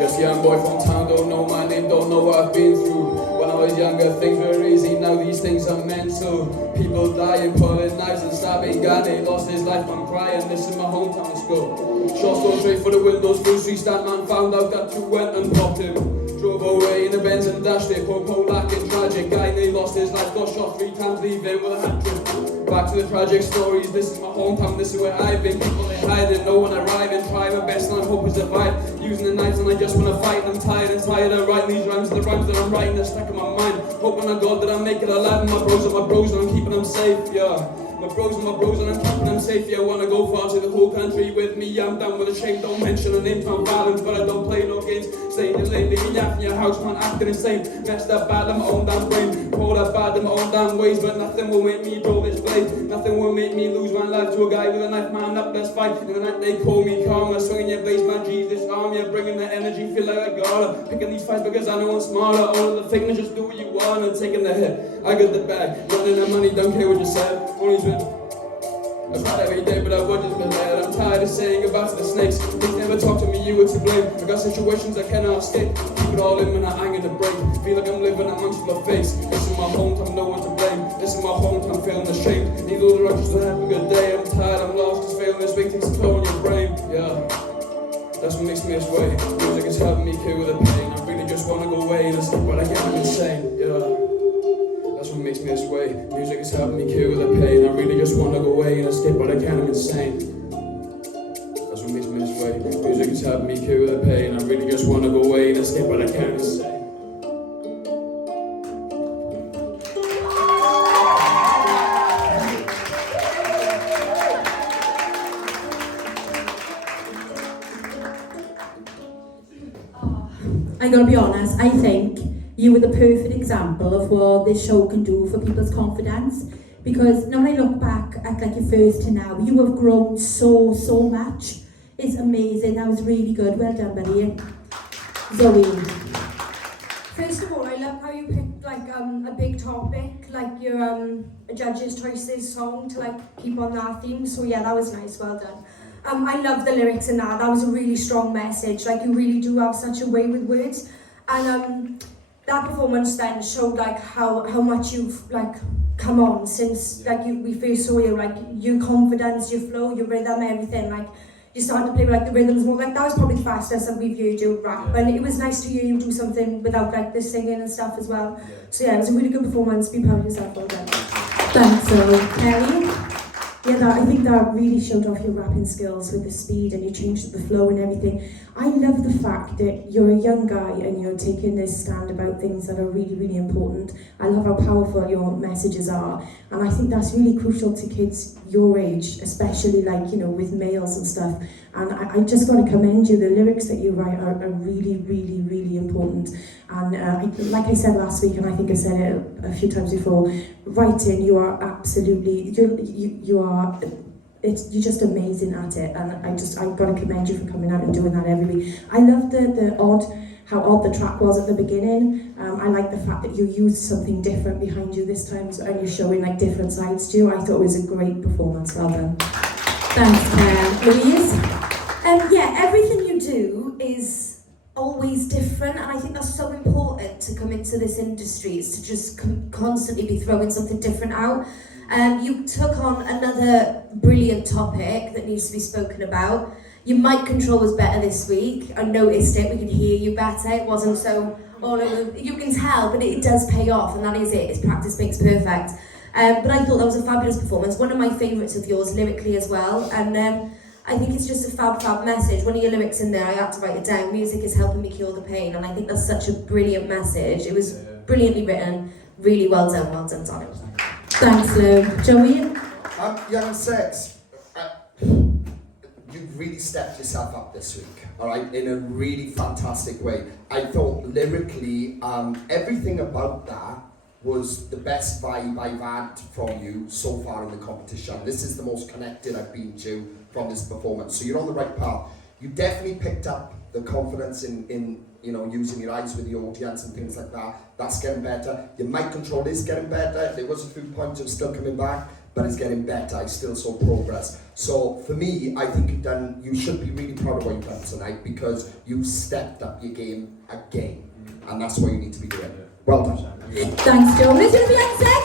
Just a young boy from town, don't know my name, don't know what I've been through. When I was younger, things were easy, now these things are mental. People dying, pulling knives and stabbing. Gandhi lost his life, I'm crying, this is my hometown school. Shots go straight for the windows, through street stand man found out that two went and popped him. Drove away in the Benz and dashed it, Popo lacking tragic. Guy nearly lost his life, got shot 3 times, leaving with a hat trick. Back to the tragic stories, this is my hometown, this is where I've been. People they hiding, no one arriving, try my best and I hope is the vibe. Using the knives and I just wanna fight, and I'm tired of writing these rhymes. The rhymes that I'm writing, they're stuck in my mind. Hoping to God that I make it alive, and my bros are my bros and I'm keeping them safe, yeah. My bros and I'm keeping them safe, yeah. Wanna go far to the whole country with me, I'm down with a shame. Don't mention the name, found violence, but I don't play no games. Stay in your lane, leaving yaff in your house, man, acting insane. Messed up bad in my own damn brain, pulled up bad in my own damn ways. But nothing will make me draw this blade, nothing will make me lose my life to a guy with a knife. Man up, let's fight. In the night they call me calm, I'm swinging your blades, man, Jesus arm, yeah. Bringing the energy, feel like I gotta. Picking these fights because I know I'm smarter. All of the fakeness, just do what you want and taking the hit. I got the bag, running the money, don't care what you said. Only I cried every day, but I would just been there. I'm tired of saying goodbye to the snakes. Please never talk to me, you were to blame. I got situations I cannot escape. Keep it all in when I anger the break. Feel like I'm living amongst my face. This is my hometown, no one to blame. This is my hometown, feeling ashamed. Need all the righteous to have a good day. I'm tired, I'm lost, cause failing this week takes a toll on your brain. Yeah, that's what makes me this way. Music is helping me kill the pain. I really just wanna go away and escape, but I can't, I'm insane. Yeah. That's what makes me this way. Music is helping me kill the pain. I really just wanna go away and escape, but I can't, I'm insane. That's what makes me this way. Music is helping me kill the pain. I really just wanna go away and escape, but I can't, I'm insane. I gotta be honest, I think you were the perfect example of what this show can do for people's confidence, because now when I look back at like your first to now, you have grown so much. It's amazing. That was really good. Well done, buddy. Zoe. First of all, I love how you picked like a big topic, like your Judge's Choices song to like keep on that theme. So yeah, that was nice. Well done. I love the lyrics in that. That was a really strong message. Like you really do have such a way with words, and that performance then showed like how much you've like come on since like we first saw you. Like your confidence, your flow, your rhythm, everything. Like you started to play with like the rhythms more. Like that was probably the fastest that we've heard you rap, and it was nice to hear you do something without like the singing and stuff as well. So yeah, it was a really good performance. Be proud of yourself. Well done. Thanks, Zoe. Kelly. Yeah, I think that really showed off your rapping skills with the speed, and you changed the flow and everything. I love the fact that you're a young guy and you're taking this stand about things that are really, really important. I love how powerful your messages are, and I think that's really crucial to kids your age, especially like, you know, with males and stuff. And I just got to commend you. The lyrics that you write are really, really, really important. And like I said last week, and I think I said it a few times before, writing, you are absolutely, you're just amazing at it. And I've got to commend you for coming out and doing that every week. I love how odd the track was at the beginning. I like the fact that you used something different behind you this time, and you're showing like different sides to you. I thought it was a great performance. Well done. Thanks, Claire. Louise? Yeah, everything you do is always different, and I think that's so important to come into this industry, is to just constantly be throwing something different out. You took on another brilliant topic that needs to be spoken about. Your mic control was better this week. I noticed it. We could hear you better. It wasn't so all over. You can tell, but it does pay off, and that is it. It's practice makes perfect. But I thought that was a fabulous performance. One of my favourites of yours lyrically as well. And I think it's just a fab message. One of your lyrics in there, I had to write it down. Music is helping me cure the pain. And I think that's such a brilliant message. It was brilliantly written. Really well done, Donnie. Thanks, Lou. Joey? YvngSegs, you really stepped yourself up this week, all right, in a really fantastic way. I thought lyrically, everything about that was the best vibe I've had from you so far in the competition. This is the most connected I've been to from this performance. So you're on the right path. You definitely picked up the confidence in you know, using your eyes with the audience and things like that. That's getting better. Your mic control is getting better. There was a few points of still coming back, but it's getting better. I still saw progress. So for me, I think you should be really proud of what you've done tonight, because you've stepped up your game again, and that's what you need to be doing. Well done. Thanks, Joe. Original YvngSegs.